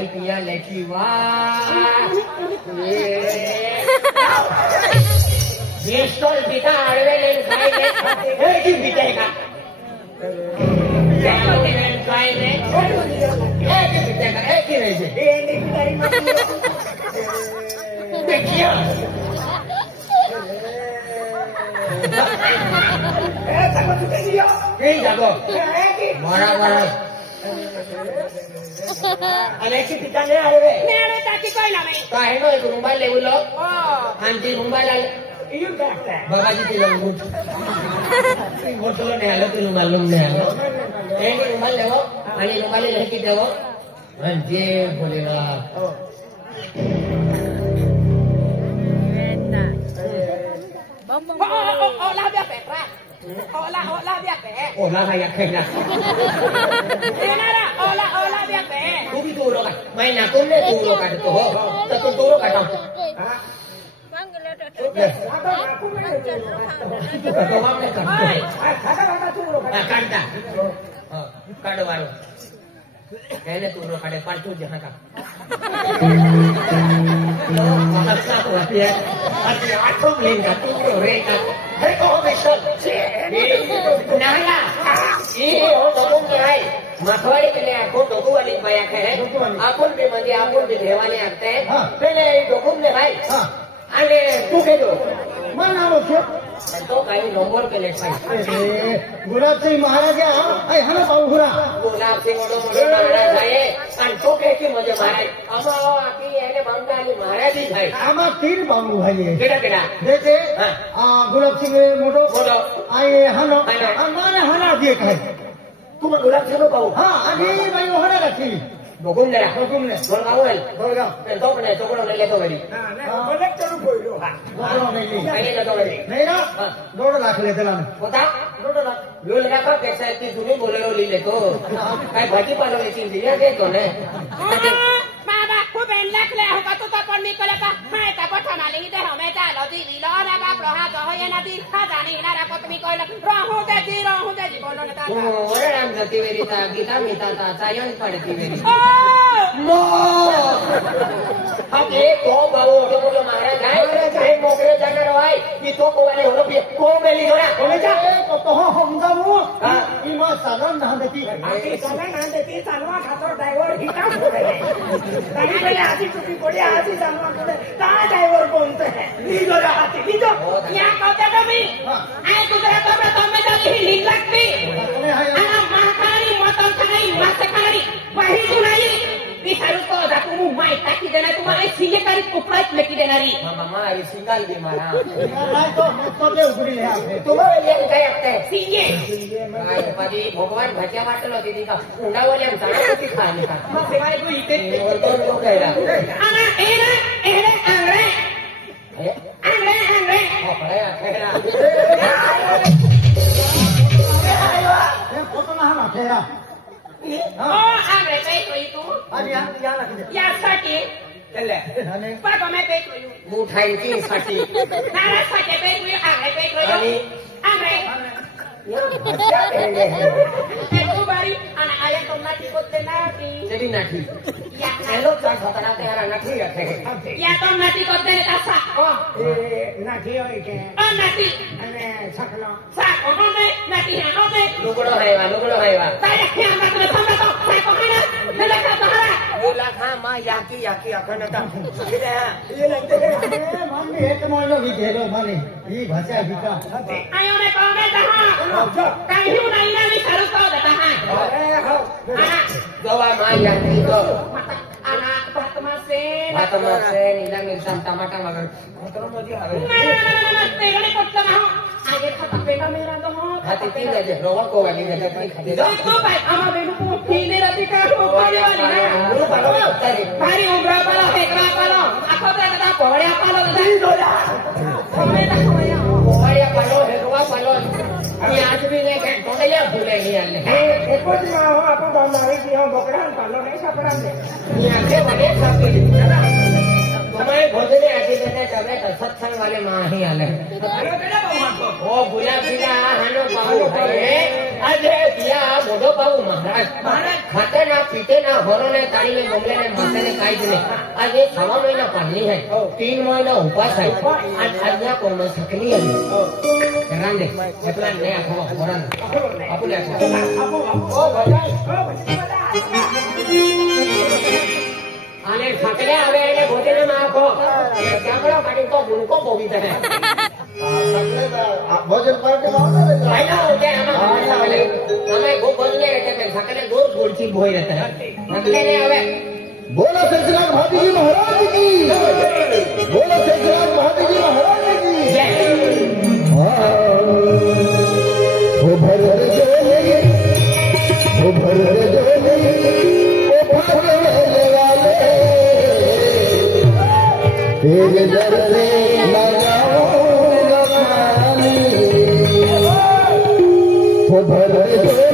भाई पिया लेकी वाह ये स्टॉल पिता आड़वे ले खाई ले खाते हैं कि पिटेगा क्या लेन खाई ले एक पिटेगा एक ही नहीं है ये नहीं पिटाई मत देखिए जागो तुझे दियो कहीं जागो मारा मारा अनेक पिता ने आड़वे ताकि कोई ना नहीं काहे नो एक मोबाइल ले बोलो आंटी मोबाइल इयो क्या है बाबा जी के लोग बोतलो ने आलो तुम मालूम ने आलो एक मोबाइल ले वो आणि मोबाइल लेके जाओ जे बोलेगा olah dia Petra olah dia pe olah kayak kena olah dia pe tu भी turo का मैं ना तुमने turo का तो हो तो तुम turo का तो हां कांटा काढ वारो कहने turo काढे पालतू जहां का satu hati ya hati aku melingkar turo reka hei kau besar naya dokum hai मथवाड़ी के लिए आपको डोकू वाली माया है आपन भी मंदी आपन भी देवाने आते हैं पहले डोकुम ने भाई अरे तू के दो मन नाम क्यों तो कहीं नंबर पे ले भाई गुलाब सिंह महाराज आई हमें बाबूरा गुलाब सिंह मोड़ो मोड़ो महाराज आए तो के की मजे महाराज अमा आकी एने बंगाली महाराज ही भाई आमा तीन बाबू भाई है केड़ा केड़ा जैसे गुलाब सिंह मोड़ो मोड़ो आए हनो माने हना दिए कहे तुम गुलाब सिंह बाबू हां अभी भाई हना रखी डोकुम ने बोल गावल तो ने तो कोड़ो ले तो गरी हां बोले चलो कोइलो हां नहीं ले तो गरी नहीं ना 2 लाख ले देला होता 2 लाख यो लगा का पैसा इतनी सुनी बोलेरो ले ले तो काय भाजी पालो ने चीज दिया दे तो ने बाबा को 2 लाख ले होगा तो पण निकले का मैं ता पठाना ले दे हमें ता लदी लो ना बाप रहा तो हो ना दी खा जानी ना रा को तुम कोई रहू दे जी बोलो ना ता ओरे राम जती वेरी ता गीता मीता ता चायन पड़ती वेरी मो हम एक को बाबू तो बोलो महाराज है मोकरे जाना रवाई ये तो को वाले हो भी को मेली जोड़ा बोले जा तो हम जाऊ ई मा सालन ना देती आकी सालन ना देती सालवा खातो ड्राइवर ही काम करे ताई पहले आसी टुपी पड़ी आसी सालवा करे ता ड्राइवर बोलते हैं ली जोड़ा आती ली जो यहां कहते तो भी आए गुजरात में तो में जाती ही लीक लगती ana mahkari motor kai masakari वही सुनाई बिचारू तो जातू मुंबई टाकी देना तुम्हारे सीए कारी उपरात लेके देणारी मामा ये सिंगल दे मारा नाही तो मत के उघडी ले आपे तुम्हारे ये काय असते सीए काय पदी भगवान भाज्या वाटलं होती ती का उंडावली आम जाणार होती खाली का मग सेवाय तू इथे तो कहला ana ere angre ओपरे खेरा ये फोटो ना हम खेरा angre peito itu आणि या लागले यासाठी चले पापा मैं पेटो मुठाईची साठी नारासाठी पेटो angre पेटो आणि angre या भाषा आहे तू बारी आणि आया तो नाठी कोते नाठी जडी नाठी या हेलो चाट होता तेरा नाठी रखे या तो नाठी कोते तासा ए नाठी होय के नाठी અને છકલો સાક ઓને નાठी ઓને લુગડો हैवा તારે ક્યાં માત્ર સામે તો સાક ઓને નલકા બહારા બોલા ખા માં याकी अखंडता ये लगते है मन में एक मानो भी घेरो माने ये भाषा बिका आयो ने कहोगे जहां कहीं नहीं ना विचारो तो देता है अरे हो गवा मां याकी तो anak Batmasen ilang mirsam tamata magar motor moji ave tegane kotta na aye khata peta mera to ho khati ti gaje rowa ko wali gaje ti khate do to bhai ama benu ko tine rati ka ko wali na guru palo tari bhari umbra palo tekra palo akhotra kada pohya palo ti doya home na hoya pohya palo herwa palo अभी आज भी नहीं कहीं तो नहीं भूले नहीं आने एक कुछ ना हो आपको बांधाई की हो बकरा पालो नहीं सपरा ने ये आगे बने सब के लिए ना तुम्हारे मैं भोजने आती देते तबे तो सत्संग वाले मां ही आले ओ गुलाब सीधा हानो पाऊ है अरे दिया मोडो पाऊ महाराज खाते ना पीते ना होरो ने ताड़ी में बोले ने माथे ने काई नहीं आज ये 6 महीना पढ़नी है 3 महीना उपास है आज आज्ञा को मैं सकली है रांदे अपना नया खो होरन अपने ओ बजाय आने सकले आवे ने भोजन में आखो चावड़ा काटी तो उनको बोलते हैं भोजन पार्टी में भाई ना हो गया हमें वो बोलने रहते हैं सकले दूर दूर की भोई रहते हैं सकले ने आवे बोलो सचराम भाभी जी महाराज की बोलो सचराम भाभी जी महाराज की वो भर जोली वो भर जोली वो भागने वाले तेरे दर से न जाऊंगा खाली वो भर जोली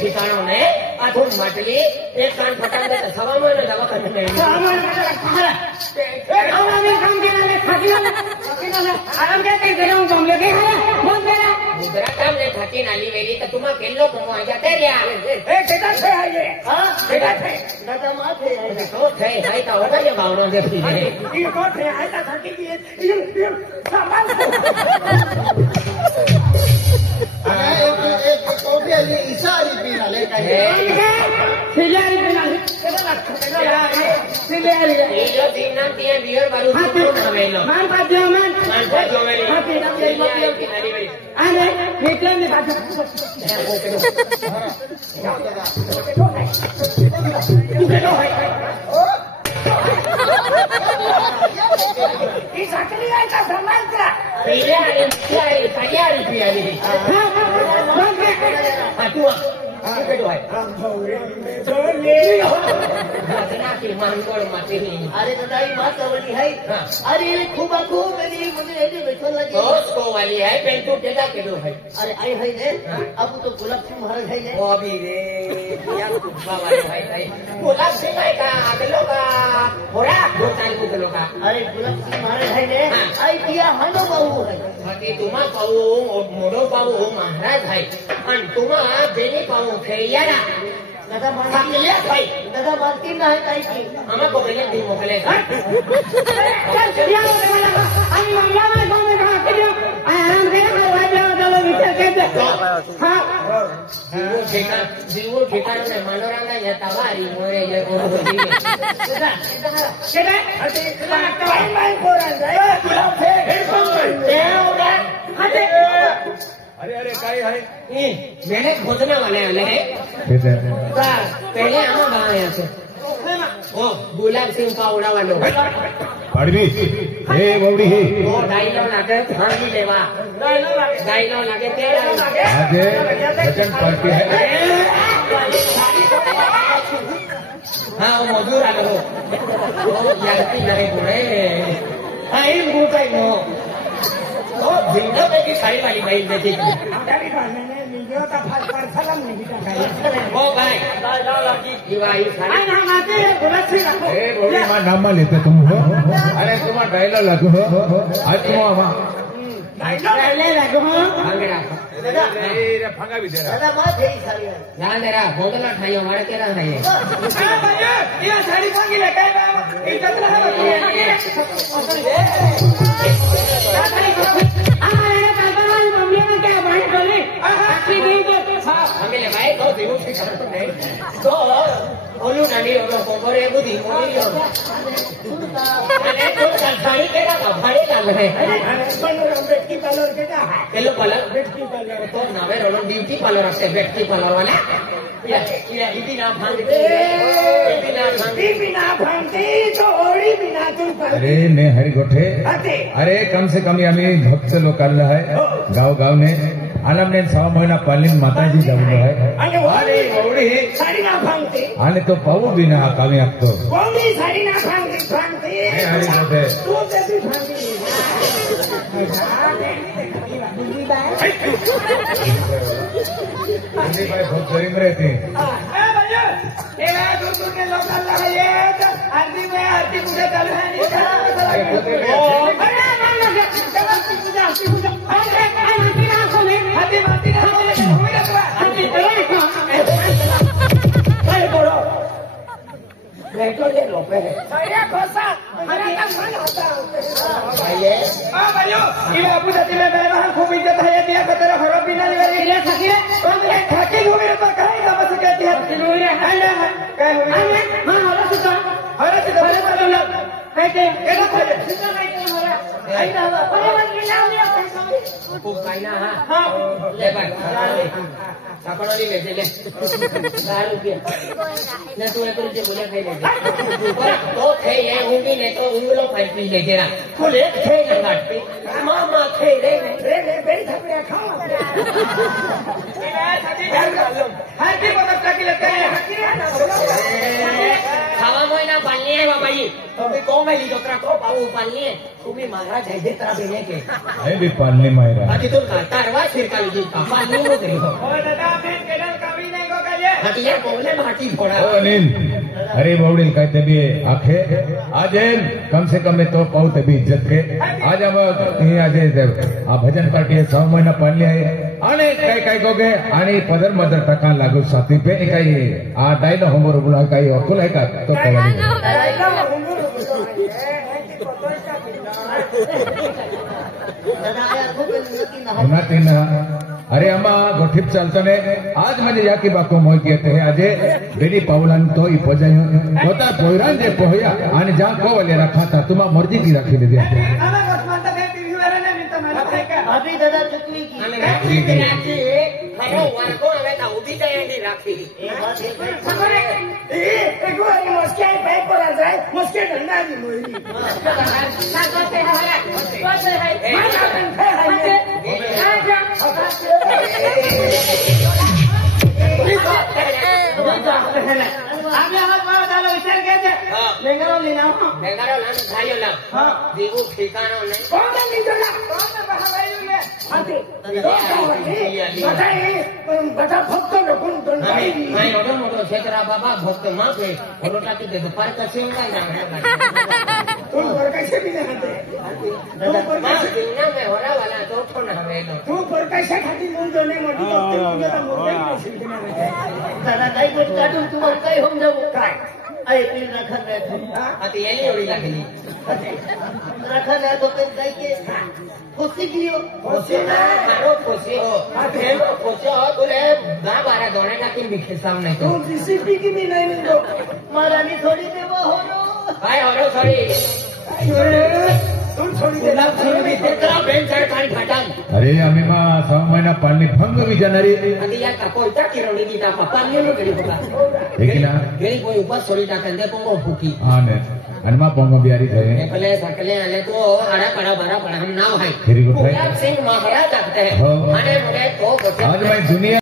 ठिकानों ने अधूर मछली एक कान फटा दे सवा में दवा करने में आराम करते गरम कम लगे मुद्रा काम ने थकी नाली वेली तो तुम केलो कमो आ जाते रे ए केटा छे आए हां केटा छे दादा माथे तो थे हाई का होगा ये भावना देखती है ये को थे हाई का थकी की सामान एक कॉफी आली इशारी पीना लेकर सिलारी पीना सिलारी ये जो दिन नाम दिए बियर बारू तो हमेलो मान पाजो मान पाजो मेरी हां तेरा ये मत किनारी मेरी आने निकल में बाजू ये सकली है का सामान का पीले आले तैयारी Piyali Atua, apa itu hai? घटना की मांगोड़ मत ही अरे दादाई बात वाली है अरे खूब खूब मेरी मुझे ऐसे बैठो लगी दोस्तों वाली है पेंटू डेटा के दो है अरे आई है ने अब तो गुलाब सिंह महाराज है ने वो अभी रे क्या कुत्ता वाली है गुलाब सिंह का अगलो का होरा दो टाइम को गलो का अरे गुलाब सिंह महाराज है ने आई दिया हनो बाबू है बाकी तुमा पाऊ मोड़ो पाऊ महाराज है अन तुमा बेनी पाऊ थे यारा दादा मारती भाई दादा मारती ना है काई की हमें को पहले दिन मोकले चल चलिया आई मामला में गांव में कहां के आराम से करवा जाओ चलो विचार के हां जीवो ठिकाण में मनोरंगा या तवारी मोरे ये को होती है केदा अरे टाइम माइन कोरन जाए गुलाब से हटे अरे अरे काय है मैंने खोजना वाले वाले हैं पहले हम कहाँ यहाँ से ओ गुलाब सिंह का उड़ा वालों अड़वी हे बौड़ी हे वो डायलॉग लगे थांगी लेवा डायलॉग लगे तेरा आगे सेकंड पार्टी है हाँ वो मधुर आ लो वो यारती लगे पूरे हाँ इन गुटाई नो ओ जिंदा में की सारी वाली भाई बेटी ओ भाई दिवाली सारी बौड़ी मां नाम लेते तुम हो अरे तुम्हारा डायलॉग लगो हो आज तुम पहले लगो भांगड़ा ये फंगा भी दे रहा दादा मां थे सारी ध्यान दे रहा बोतला ठाइयो हमारे केरा है ये ये साड़ी भांगी ले गए इज्जत ना है ઓલું નાની ખબર એ બધી સાડી કેડા ભાડે ચાલે બેટકી પાર્લર કેડા પેલો પાર્લર બેટકી પાર્લર તો નાવે રોનો બ્યુટી પાર્લર હશે બેટકી પાર્લર વાला अरे ने हरी गोठे अरे कम से कम आम्ही भक्त लोक आलेलो आहे गाव गावने आणि आमने 6 महिना पालीन माताजी जाऊन आहे अरे एवढी साडी ना भांगते आणि तो पाहू बी ना कामी आखतो कोणी साडी ना भांगते हरी गोठे तू त्याची भांगते बहुत गरीब रहते आरती में आरती पूजा चालू है खूब इज्जत है दिया का तेरा हरो बिना खावा महिना पालनी है बाबाजी तुम्ही को मैं लीधो तरा को पाऊ पालनी है तुम्ही महाराज है दे तरा बेने के है भी पालने मायरा बाकी तो तारवा सिरका लीधी का पालनी हो गई हो ओ दादा बेन केडल कभी नहीं को कहिए हटिया बोले भाटी फोड़ा ओ अनिल अरे बावड़ील काय ते भी आखे आज कम से कम तो पाऊ ते भी इज्जत के आज हम आज आ भजन पार्टी 6 महिना पालनी आहे आणि काय कोगे आणि पदर मदर टका लागू साथी पे काही आ डायनो होमर बोला काही अकुल आहे का तो अरे अम्मा गोठीप चालताने आज म्हणजे या की बाको मोय केते आजे बेरी पावलान तो ई पोजाय होता पोयरान जे पोया आणि जा कोवले रखाता तुमा मर्जी की रखी दे अभी दादा चुकली की बाबा भक्त मागे पार कसे तू परकाशा खाती दादा काही गोष्ट काढून तुम्हाला काही होऊन जाऊ काय ऐकली राखा आता याली एवढी लागली राखा नाही तो काही के खुशी की हो खुशी ना मारो खुशी हो खुशी हो तुले 10-12 दोने टाकी मिखे सामने तो रेसिपी की भी नहीं मिलो मारानी थोड़ी दे वो हो रो काय हो रो सॉरी तुम छोड़ी दे ना भी तेरा बेन चढ़ कान फटान अरे आम्ही मा 6 महिना पालनी भंग विजनारी अरे या का कोणता किरवणी दी ता पालनी नो करी होगा देखिला गेली कोई ऊपर सोडी टाकंदे पोंगो फुकी हां ने अनमा पोंगो बिहारी थे एकले सकले आले तो आड़ा पड़ा बड़ा पड़ा हम नाव है खरी को सिंह महाराज आते हैं अरे मुझे तो आज मैं दुनिया